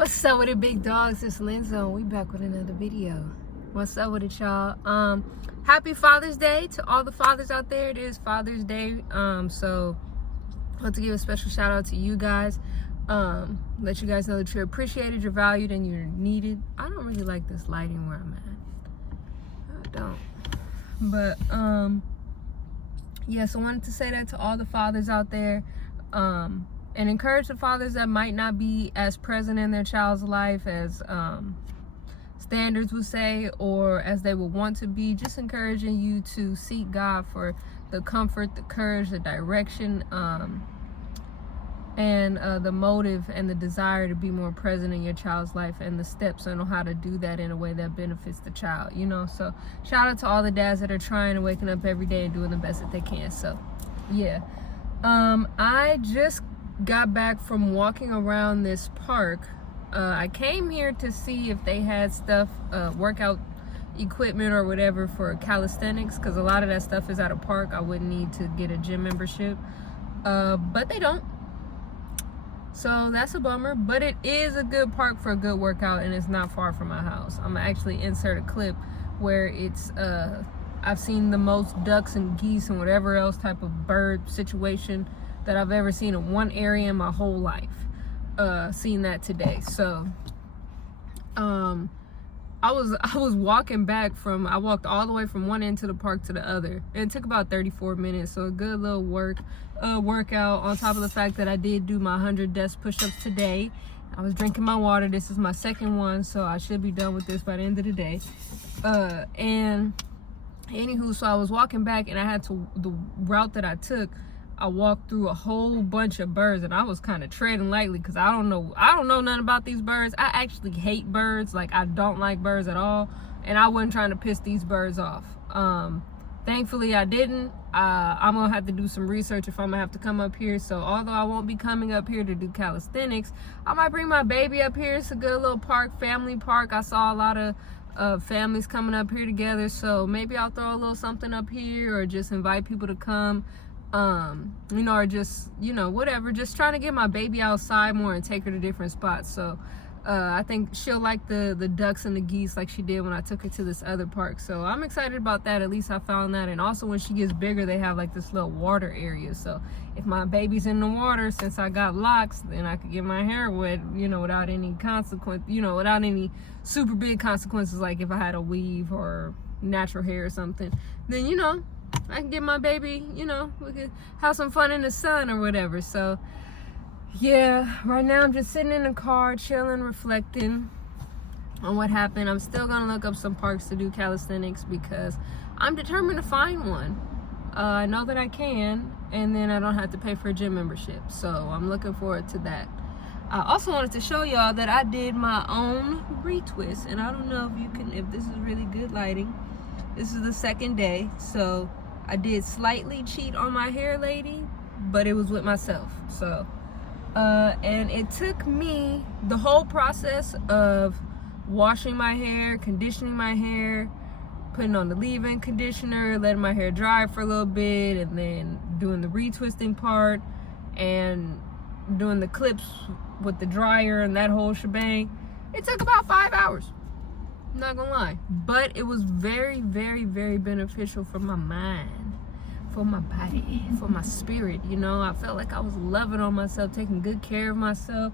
What's up with it, big dogs? It's Linzo. We back with another video. What's up with it, y'all? Happy Father's Day to all the fathers out there. It is Father's Day. So I want to give a special shout out to you guys. Let you guys know that you're appreciated, you're valued, and you're needed. I don't really like this lighting where I'm at. I don't. But yeah, so I wanted to say that to all the fathers out there. And encourage the fathers that might not be as present in their child's life as standards would say, or as they would want to be. Just encouraging you to seek God for the comfort, the courage, the direction, and the motive and the desire to be more present in your child's life, and the steps on how to do that in a way that benefits the child, you know. So shout out to all the dads that are trying and waking up every day and doing the best that they can. So yeah, I just got back from walking around this park. I came here to see if they had stuff, workout equipment or whatever for calisthenics, because a lot of that stuff is at a park. I wouldn't need to get a gym membership, but they don't. So that's a bummer, but it is a good park for a good workout, and it's not far from my house. I'm gonna actually insert a clip where it's I've seen the most ducks and geese and whatever else type of bird situation that I've ever seen in one area in my whole life. Seen that today. So I was walking back from, I walked all the way from one end to the park to the other. It took about 34 minutes, so a good little workout, on top of the fact that I did do my 100 desk push-ups today. I was drinking my water. This is my second one, so I should be done with this by the end of the day. And anywho, so I was walking back, and I had to, the route that I took, I walked through a whole bunch of birds, and I was kind of treading lightly because I don't know nothing about these birds. I actually hate birds. Like, I don't like birds at all, and I wasn't trying to piss these birds off. Thankfully I didn't. I'm gonna have to do some research if I'm gonna have to come up here. So although I won't be coming up here to do calisthenics, I might bring my baby up here. It's a good little park, family park. I saw a lot of families coming up here together, so maybe I'll throw a little something up here, or just invite people to come. You know, or just, you know, whatever, just trying to get my baby outside more and take her to different spots. So I think she'll like the ducks and the geese like she did when I took her to this other park. So I'm excited about that. At least I found that. And also, when she gets bigger, they have like this little water area, so if my baby's in the water, since I got locks, then I could get my hair wet, you know, without any consequence, you know, without any super big consequences, like if I had a weave or natural hair or something. Then, you know, I can get my baby, you know, we could have some fun in the sun or whatever. So yeah, right now I'm just sitting in the car, chilling, reflecting on what happened. I'm still gonna look up some parks to do calisthenics because I'm determined to find one. I know that I can, and then I don't have to pay for a gym membership. So I'm looking forward to that. I also wanted to show y'all that I did my own retwist, and I don't know if this is really good lighting. This is the second day, so I did slightly cheat on my hair lady, but it was with myself. So and it took me the whole process of washing my hair, conditioning my hair, putting on the leave-in conditioner, letting my hair dry for a little bit, and then doing the retwisting part and doing the clips with the dryer and that whole shebang. It took about 5 hours. I'm not gonna lie, but it was very, very, very beneficial for my mind, for my body, for my spirit. You know, I felt like I was loving on myself, taking good care of myself.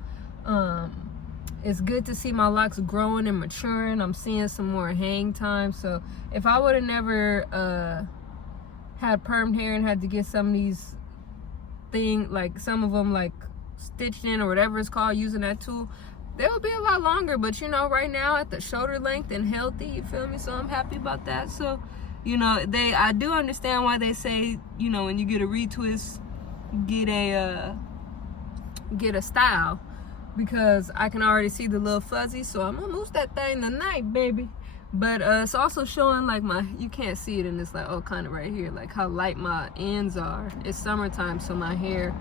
It's good to see my locks growing and maturing. I'm seeing some more hang time. So if I would have never had permed hair and had to get some of these things, like some of them like stitched in or whatever it's called, using that tool, they will be a lot longer. But you know, right now at the shoulder length and healthy, you feel me? So I'm happy about that. So, you know, I do understand why they say, you know, when you get a retwist, get a style, because I can already see the little fuzzy. So I'm gonna lose that thing tonight, baby. But it's also showing like you can't see it in this, like, oh, kind of right here, like how light my ends are. It's summertime, so my hair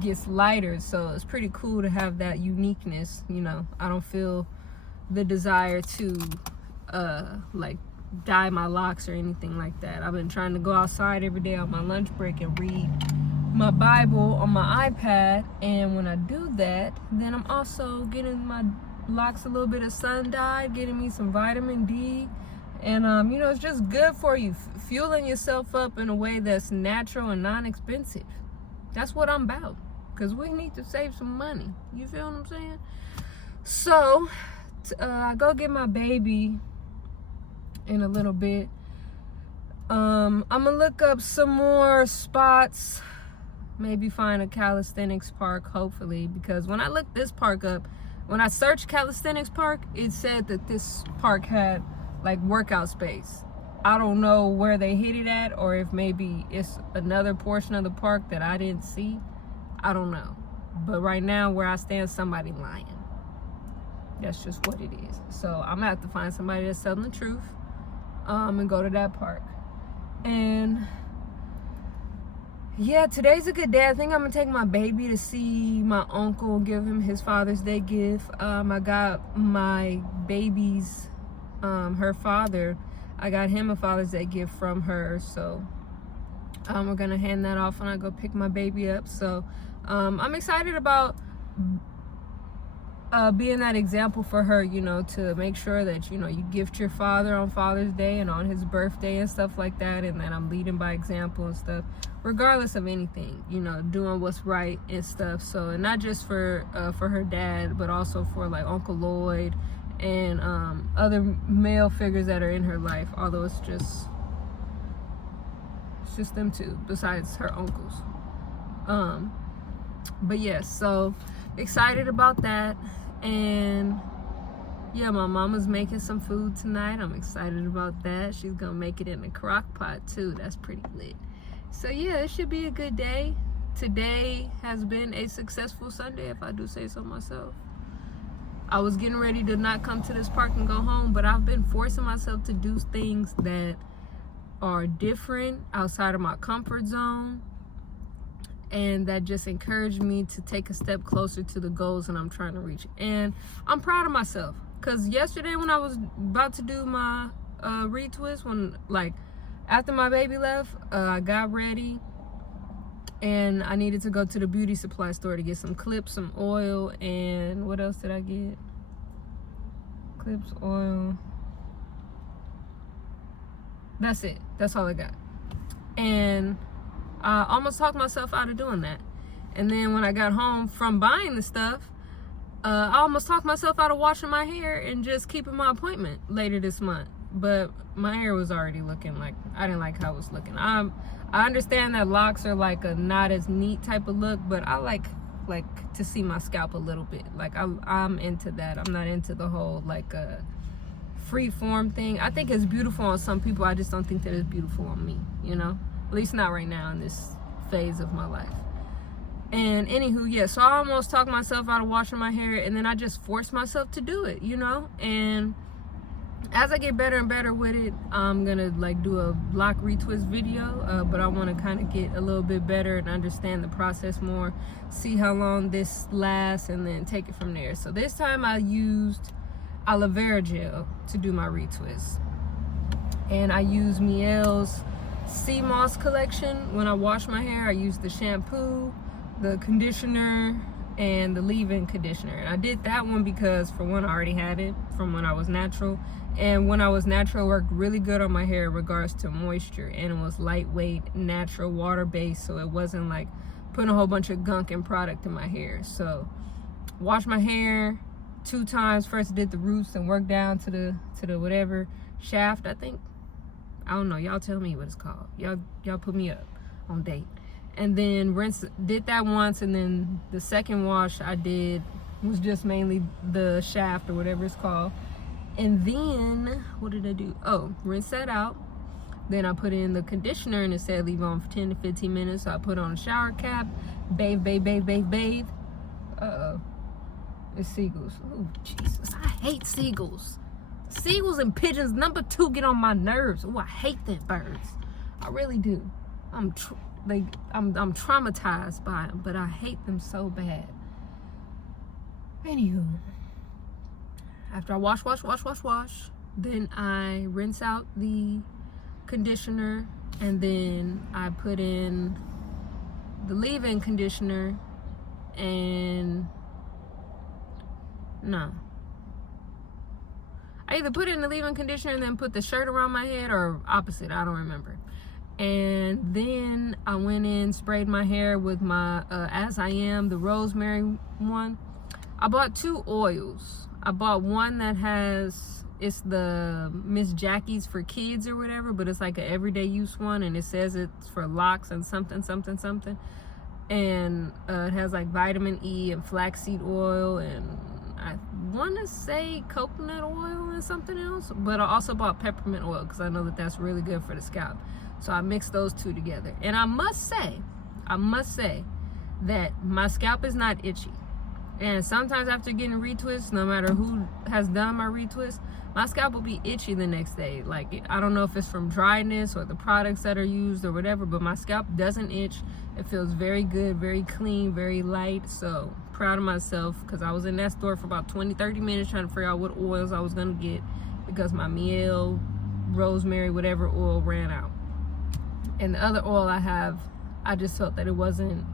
gets lighter, so it's pretty cool to have that uniqueness. You know, I don't feel the desire to like dye my locks or anything like that. I've been trying to go outside every day on my lunch break and read my Bible on my iPad, and when I do that, then I'm also getting my Locs a little bit of sun dye, getting me some vitamin D. And, you know, it's just good for you. Fueling yourself up in a way that's natural and non-expensive. That's what I'm about. Because we need to save some money. You feel what I'm saying? So, I go get my baby in a little bit. I'm going to look up some more spots. Maybe find a calisthenics park, hopefully. Because when I looked this park up, when I searched calisthenics park, it said that this park had like workout space. I don't know where they hit it at, or if maybe it's another portion of the park that I didn't see. I don't know. But right now where I stand, somebody lying. That's just what it is. So I'm gonna have to find somebody that's telling the truth, and go to that park. And yeah, today's a good day. I think I'm gonna take my baby to see my uncle, give him his Father's Day gift. I got my baby's her father, I got him a Father's Day gift from her, so we're gonna hand that off when I go pick my baby up. So I'm excited about being that example for her, you know, to make sure that, you know, you gift your father on Father's Day and on his birthday and stuff like that, and that I'm leading by example and stuff, regardless of anything, you know, doing what's right and stuff. So, and not just for her dad, but also for like Uncle Lloyd and other male figures that are in her life, although it's just them two besides her uncles. But yes, so excited about that. And yeah, my mama's making some food tonight. I'm excited about that. She's gonna make it in a crock pot too. That's pretty lit. So yeah, it should be a good day. Today has been a successful Sunday, if I do say so myself. I was getting ready to not come to this park and go home, but I've been forcing myself to do things that are different, outside of my comfort zone, and that just encouraged me to take a step closer to the goals that I'm trying to reach. And I'm proud of myself, because yesterday when I was about to do my retwist, when like after my baby left, I got ready and I needed to go to the beauty supply store to get some clips, some oil, and what else did I get? Clips, oil. That's it. That's all I got. And I almost talked myself out of doing that. And then when I got home from buying the stuff, I almost talked myself out of washing my hair and just keeping my appointment later this month. But my hair was already looking like, I didn't like how it was looking. I understand that locks are like a not as neat type of look, but I like to see my scalp a little bit. Like I'm into that. I'm not into the whole like free form thing. I think it's beautiful on some people. I just don't think that it's beautiful on me, you know? At least not right now in this phase of my life. And anywho, yeah, so I almost talked myself out of washing my hair, and then I just forced myself to do it, you know? And as I get better and better with it, I'm gonna like do a block retwist video, but I want to kind of get a little bit better and understand the process more, see how long this lasts, and then take it from there. So this time I used aloe vera gel to do my retwist, and I used Miele's sea moss collection. When I wash my hair, I use the shampoo, the conditioner, and the leave-in conditioner. And I did that one because, for one, I already had it from when I was natural, and when I was natural, it worked really good on my hair in regards to moisture, and it was lightweight, natural, water-based, so it wasn't like putting a whole bunch of gunk and product in my hair. So wash my hair 2 times. First did the roots and worked down to the whatever shaft, I think. I don't know, y'all tell me what it's called. Y'all put me up on date. And then did that once, and then the second wash I did was just mainly the shaft or whatever it's called. And then what did I do? Oh, rinse that out. Then I put in the conditioner, and it said leave on for 10 to 15 minutes. So I put on a shower cap, bathe. Uh-oh. It's seagulls. Oh, Jesus. I hate seagulls. Seagulls and pigeons, number 2, get on my nerves. Oh, I hate them birds. I really do. I'm traumatized by them, but I hate them so bad. Anywho, after I wash, then I rinse out the conditioner, and then I put in the leave-in conditioner, and no, I either put it in the leave-in conditioner and then put the shirt around my head, or opposite, I don't remember. And then I went in, sprayed my hair with my As I Am, the rosemary one. I bought 2 oils. I bought one that has, it's the Miss Jackie's for kids or whatever, but it's like an everyday use one, and it says it's for locks and something. And it has like vitamin E and flaxseed oil, and I want to say coconut oil and something else, but I also bought peppermint oil because I know that that's really good for the scalp. So I mixed those 2 together. And I must say that my scalp is not itchy. And sometimes after getting retwists, no matter who has done my retwist, my scalp will be itchy the next day. Like, I don't know if it's from dryness or the products that are used or whatever, but my scalp doesn't itch. It feels very good, very clean, very light. So proud of myself, because I was in that store for about 20-30 minutes trying to figure out what oils I was going to get, because my miel, rosemary, whatever oil ran out. And the other oil I have, I just felt that it wasn't,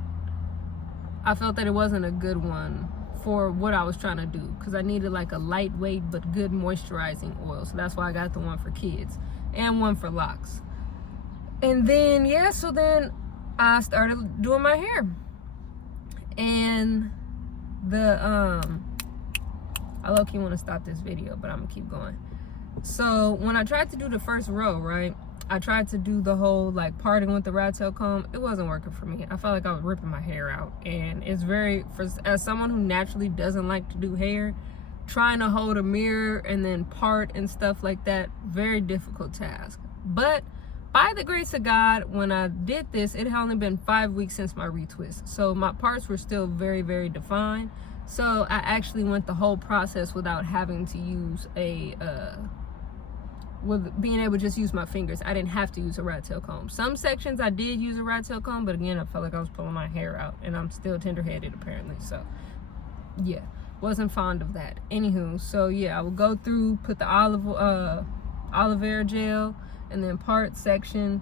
a good one for what I was trying to do, because I needed like a lightweight but good moisturizing oil. So that's why I got the one for kids and one for locks. And then, yeah, so then I started doing my hair. And I low-key want to stop this video, but I'm gonna keep going. So when I tried to do the first row, right, I tried to do the whole like parting with the rat tail comb. It wasn't working for me. I felt like I was ripping my hair out, and it's very, as someone who naturally doesn't like to do hair, trying to hold a mirror and then part and stuff like that, very difficult task. But by the grace of God, when I did this, it had only been 5 weeks since my retwist, so my parts were still very, very defined. So I actually went the whole process without having to use with being able to just use my fingers. I didn't have to use a rat tail comb. Some sections I did use a rat tail comb, but again, I felt like I was pulling my hair out, and I'm still tender-headed apparently. So yeah, wasn't fond of that. Anywho, so yeah, I would go through, put the aloe vera gel, and then part section,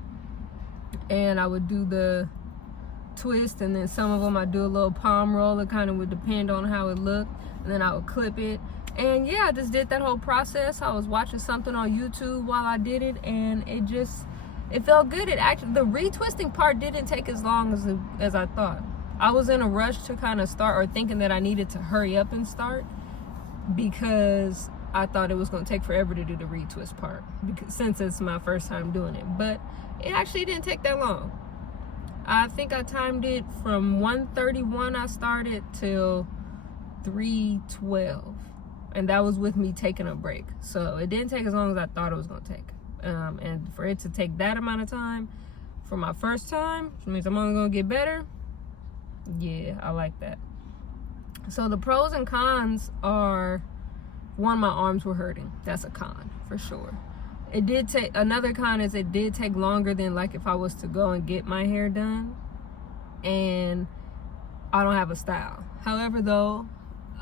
and I would do the twist, and then some of them I do a little palm roll. It kind of would depend on how it looked, and then I would clip it. And yeah, I just did that whole process. I was watching something on YouTube while I did it, and it felt good. It actually, the retwisting part didn't take as long as I thought. I was in a rush to kind of start, or thinking that I needed to hurry up and start, because I thought it was going to take forever to do the retwist part, because since it's my first time doing it. But it actually didn't take that long. I think I timed it from 1:31 I started till 3:12. And that was with me taking a break. So it didn't take as long as I thought it was going to take. And for it to take that amount of time for my first time, which means I'm only going to get better. Yeah, I like that. So the pros and cons are, one, my arms were hurting. That's a con for sure. It did take, another con is it did take longer than like if I was to go and get my hair done. And I don't have a style. However though,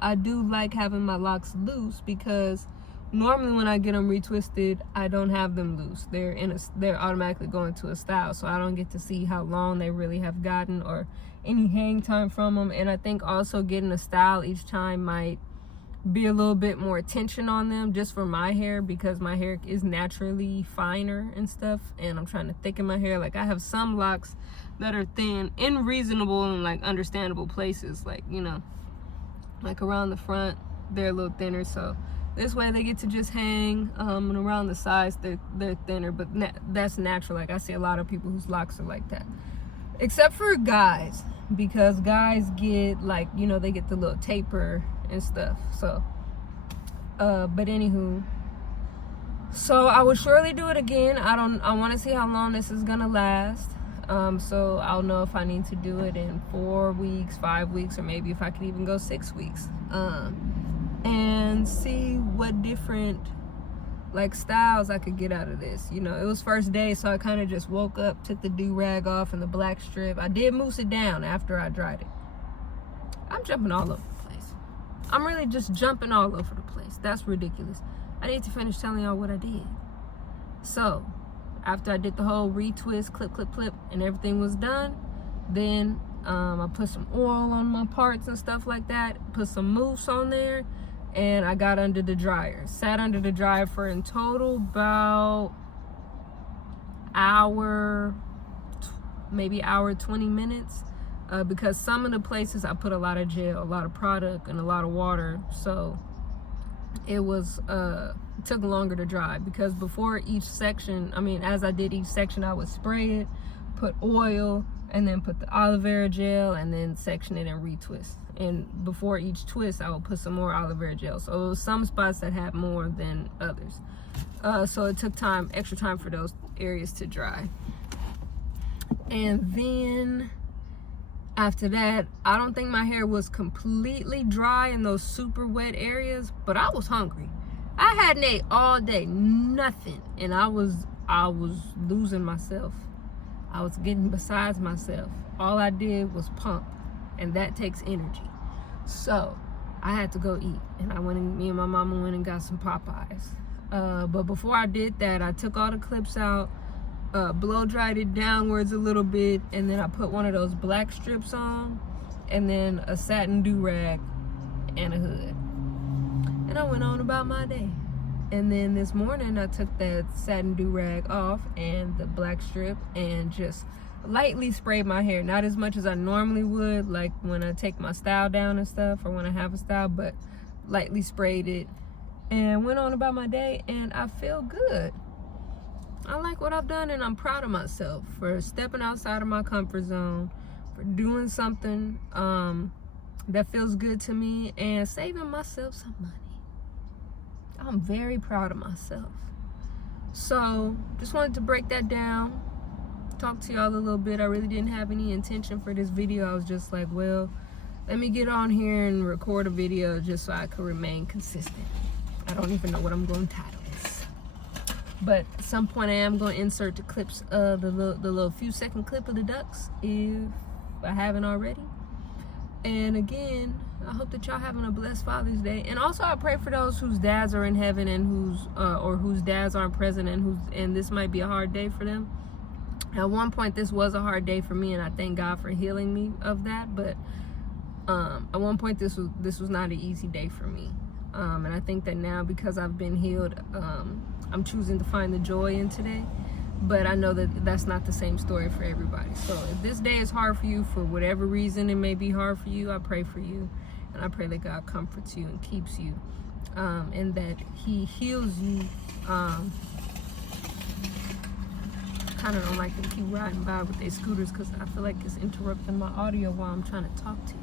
I do like having my locks loose, because normally when I get them retwisted, I don't have them loose. They're automatically going to a style, so I don't get to see how long they really have gotten or any hang time from them. And I think also getting a style each time might be a little bit more tension on them, just for my hair, because my hair is naturally finer and stuff, and I'm trying to thicken my hair. Like, I have some locks that are thin in reasonable and like understandable places, like, you know, like around the front they're a little thinner, so this way they get to just hang, and around the sides they're thinner, but that's natural. Like, I see a lot of people whose locks are like that, except for guys, because guys get, like, you know, they get the little taper and stuff. So but anywho, so I will surely do it again. I want to see how long this is gonna last. So I'll know if I need to do it in 4 weeks, 5 weeks, or maybe if I could even go 6 weeks, and see what different like styles I could get out of this. You know, it was first day, so I kind of just woke up, took the do-rag off and the black strip. I did mousse it down after I dried it. I'm jumping all over the place. I'm really just jumping all over the place. That's ridiculous. I need to finish telling y'all what I did. So after I did the whole retwist, clip, and everything was done, then I put some oil on my parts and stuff like that, put some mousse on there, and I got under the dryer. Sat under the dryer for in total about maybe hour 20 minutes, because some of the places I put a lot of gel, a lot of product, and a lot of water, so it was took longer to dry. Because before each section, as I did each section, I would spray it, put oil, and then put the aloe vera gel, and then section it and retwist. And before each twist, I would put some more aloe vera gel. So it was some spots that had more than others. So it took extra time for those areas to dry. And then after that, I don't think my hair was completely dry in those super wet areas, but I was hungry. I hadn't ate all day, nothing, and I was losing myself. I was getting besides myself. All I did was pump, and that takes energy. So I had to go eat, and me and my mama went and got some Popeyes. But before I did that, I took all the clips out, blow dried it downwards a little bit, and then I put one of those black strips on, and then a satin do-rag and a hood. And I went on about my day. And then this morning I took that satin do-rag off and the black strip and just lightly sprayed my hair. Not as much as I normally would, like when I take my style down and stuff, or when I have a style, but lightly sprayed it and went on about my day, and I feel good. I like what I've done, and I'm proud of myself for stepping outside of my comfort zone, for doing something that feels good to me, and saving myself some money. I'm very proud of myself. So just wanted to break that down, talk to y'all a little bit. I really didn't have any intention for this video. I was just like, well, let me get on here and record a video just so I could remain consistent. I don't even know what I'm going to title this, but at some point I am going to insert the clips of the little few second clip of the ducks if I haven't already. And again, I hope that y'all having a blessed Father's Day. And also I pray for those whose dads are in heaven and whose dads aren't present, and this might be a hard day for them. At one point this was a hard day for me, and I thank God for healing me of that, but at one point this was not an easy day for me. And I think that now, because I've been healed, I'm choosing to find the joy in today. But I know that that's not the same story for everybody. So if this day is hard for you, for whatever reason it may be hard for you, I pray for you. And I pray that God comforts you and keeps you, and that He heals you. Kind of don't like to keep riding by with their scooters because I feel like it's interrupting my audio while I'm trying to talk to you.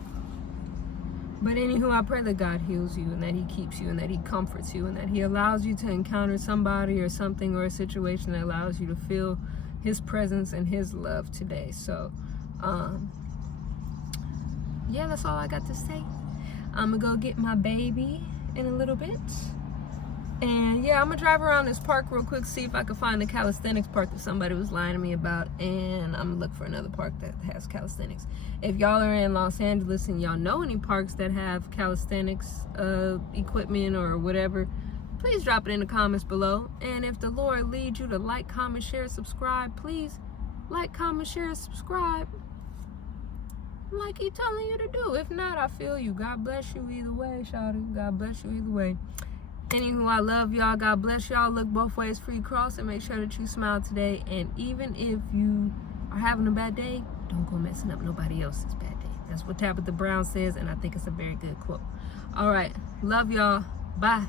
But anywho, I pray that God heals you, and that He keeps you, and that He comforts you, and that He allows you to encounter somebody or something or a situation that allows you to feel His presence and His love today. So, yeah, that's all I got to say. I'm gonna go get my baby in a little bit. And yeah, I'm gonna drive around this park real quick, see if I can find the calisthenics park that somebody was lying to me about, and I'm gonna look for another park that has calisthenics. If y'all are in Los Angeles and y'all know any parks that have calisthenics equipment or whatever, please drop it in the comments below. And if the Lord leads you to like, comment, share, subscribe, please like, comment, share, subscribe like He telling you to do. If not, I feel you. God bless you either way, shawty. God bless you either way. Anywho, I love y'all. God bless y'all. Look both ways for you cross, and make sure that you smile today. And even if you are having a bad day, don't go messing up nobody else's bad day. That's what Tabitha Brown says, and I think it's a very good quote. All right. Love y'all. Bye.